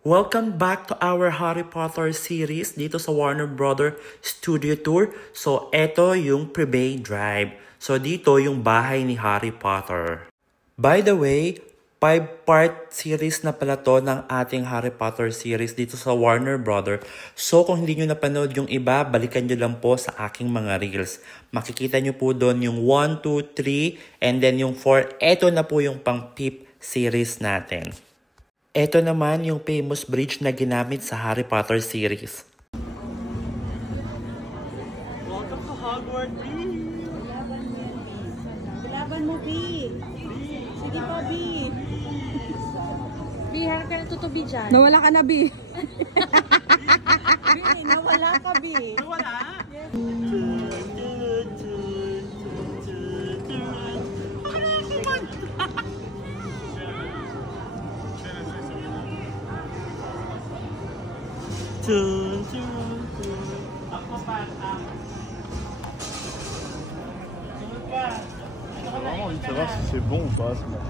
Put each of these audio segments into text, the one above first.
Welcome back to our Harry Potter series dito sa Warner Brother Studio Tour. So, eto yung Privy Drive. So, dito yung bahay ni Harry Potter. By the way, 5-part series na pala to ng ating Harry Potter series dito sa Warner Brother. So, kung hindi nyo napanood yung iba, balikan nyo lang po sa aking mga reels. Makikita nyo po doon yung 1, 2, 3, and then yung 4. Eto na po yung pang-peep series natin. Ito naman yung famous bridge na ginamit sa Harry Potter series. Welcome to Hogwarts, B! Laban mo, B! Sige pa, B! B, harap ka na tutubi dyan. Nawala ka na, B! B, nawala ka, B! Nawala? Yes. Ako pa, sunod ka. Vraiment, il savoir si c'est bon ou pas ce matin.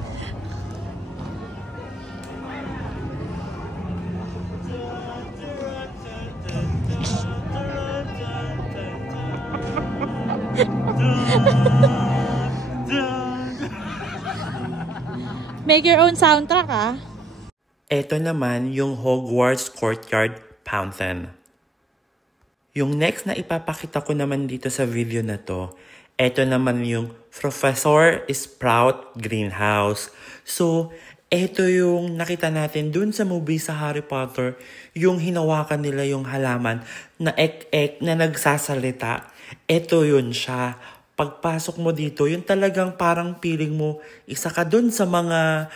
Make your own soundtrack, ah. Ito naman yung Hogwarts Courtyard Fountain. Yung next na ipapakita ko naman dito sa video na to, ito naman yung Professor Sprout Greenhouse. So, ito yung nakita natin dun sa movie sa Harry Potter, yung hinawakan nila yung halaman na ek-ek na nagsasalita. Ito yun siya. Pagpasok mo dito, yung talagang parang feeling mo, isa ka dun sa mga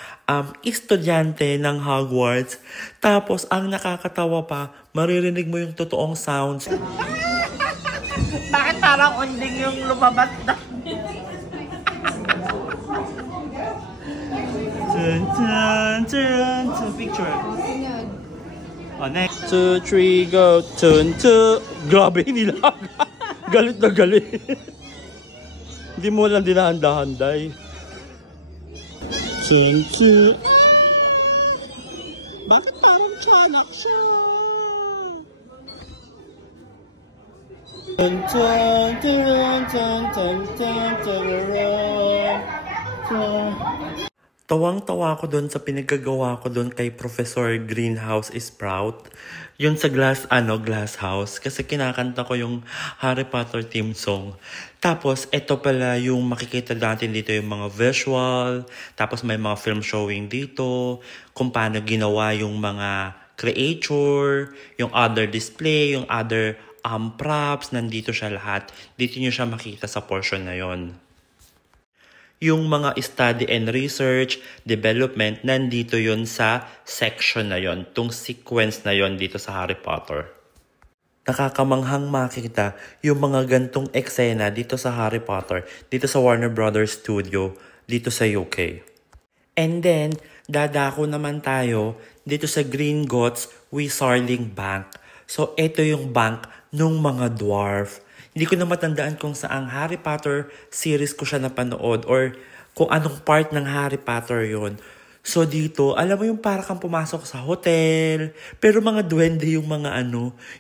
estudyante ng Hogwarts. Tapos, ang nakakatawa pa, maririnig mo yung totoong sounds. Bakit parang unding yung lumabas na? Picture. Oh, next. 2, 3, go. Turn to... Grabe, nilaga. Galit na galit. Hindi mo lang dinahanda-handay. Turn to... Bakit parang tiyanak siya? Turn, turn, turn, turn, turn, turn, turn, turn. Tawang-tawa ko doon sa pinagagawa ko doon kay Professor Greenhouse Sprout. Yun sa glass house. Kasi kinakanta ko yung Harry Potter theme song. Tapos, ito pala yung makikita natin dito yung mga visual. Tapos, may mga film showing dito. Kung paano ginawa yung mga creature, yung other display, yung other props. Nandito siya lahat. Dito nyo siya makita sa portion na yon. Yung mga study and research, development, nandito yon sa section na yon, tung sequence na yon dito sa Harry Potter. Nakakamanghang makita yung mga gantong eksena dito sa Harry Potter, dito sa Warner Brothers Studio, dito sa UK. And then, dadako naman tayo dito sa Gringotts Wizarding Bank. So, ito yung bank nung mga dwarf. Hindi ko na matandaan kung saang Harry Potter series ko siya napanood or kung anong part ng Harry Potter yon. So dito, alam mo yung para kang pumasok sa hotel, pero mga duwende yung mga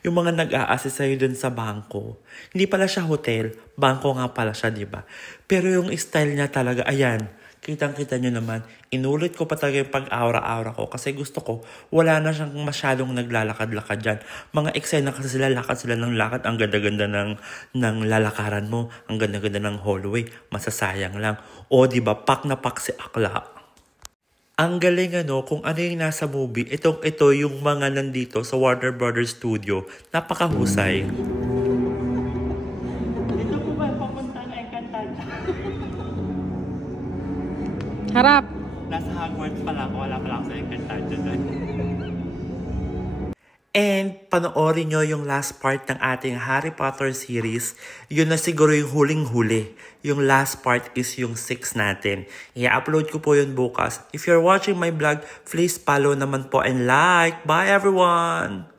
yung mga nag-a-assist sa'yo dun sa bangko. Hindi pala siya hotel, bangko nga pala siya, di ba? Pero yung style niya talaga, ayan, kitang-kita nyo naman, inulit ko pa talaga yung pag-aura-aura ko kasi gusto ko, wala na siyang masyadong naglalakad-lakad dyan. Mga eksena kasi sila ng lakad, ang ganda-ganda ng lalakaran mo, ang ganda-ganda ng hallway, masasayang lang. O diba, pak na pak si Akla. Ang galing kung ano yung nasa movie, ito yung mga nandito sa Warner Brothers Studio, napakahusay. Dito po ba papunta na Encantada? Harap. Nasa Hogwarts pala ako, wala pala ako sa Encantada doon. And panoorin nyo yung last part ng ating Harry Potter series. Yun na siguro yung huling-huli. Yung last part is yung 6 natin. I-upload ko po yun bukas. If you're watching my vlog, please follow naman po and like. Bye everyone!